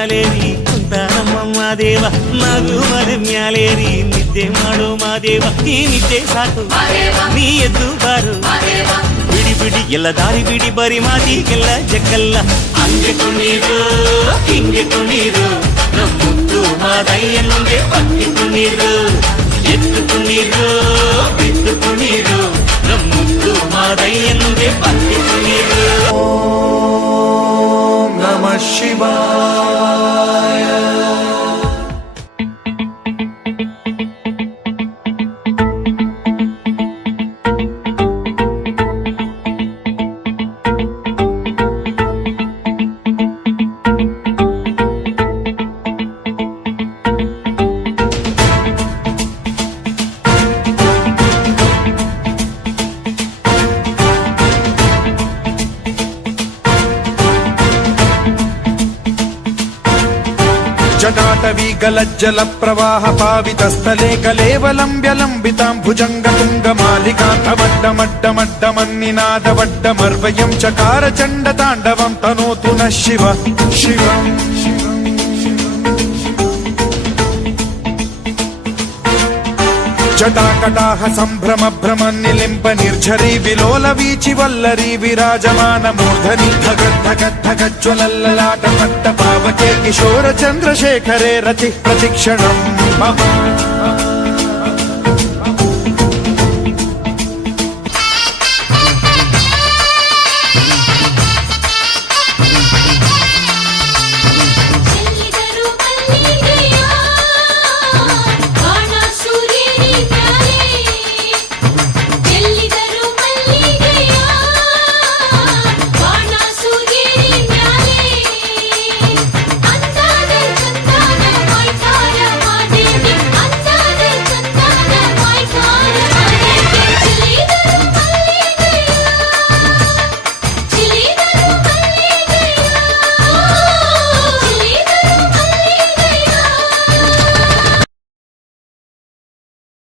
ಮ್ಯಾಲೇರಿ ಕುಂತಾನಮ್ಮ ಮಾದೇವ ನಗು ಮನೆ ಮ್ಯಾಲೇರಿ ನಿದ್ದೆ ಮಾಡು ಮಾದೇವ ಈ ನಿದ್ದೆ ಸಾಕು ನೀ ಎದ್ದು ಬಾರು ಬಿಡಿ ಬಿಡಿ ಎಲ್ಲ ದಾರಿ ಬಿಡಿ ಬರಿ ಮಾತಿಗೆಲ್ಲ ಜಗ್ಗಲ್ಲ ಹಂಗೆ ಕುಣೀರು ಹಿಂಗೆ ಕುಣೀರು ನಮ್ಮುತ್ತು ಮಾದಯ್ಯನಿಗೆ ಪಕ್ಕಿ ಕುಣೀರು ಎದ್ದು ಕುಣೀರು ಬಿದ್ದು ಕುಣೀರು ನಮ್ಮುತ್ತು ಮಾದಯ್ಯನಿಗೆ ಪಕ್ಕಿ ಕುಣೀರು ಓಂ ನಮಃ ಶಿವಾಯ. जटाटवी गलज्जल प्रवाह पावित स्थले कलेवलम्ब्य लम्बितां भुजंग तुंग मालिकांतमड्डमड्डमड्डमन्निनादवड्डमर्वयं चकार चण्ड ताण्डवं तनोतु नः शिव शिवम्. जटाकटाह संभ्रम भ्रम निलिम्ब निर्झरी विलोल वीचि वल्लरी विराजमान मूर्धनि धगत् धगत् धगज्ज्वलल्ललाट पट्ट पावके किशोर चन्द्रशेखरे रतिः प्रतिक्षणम् मम.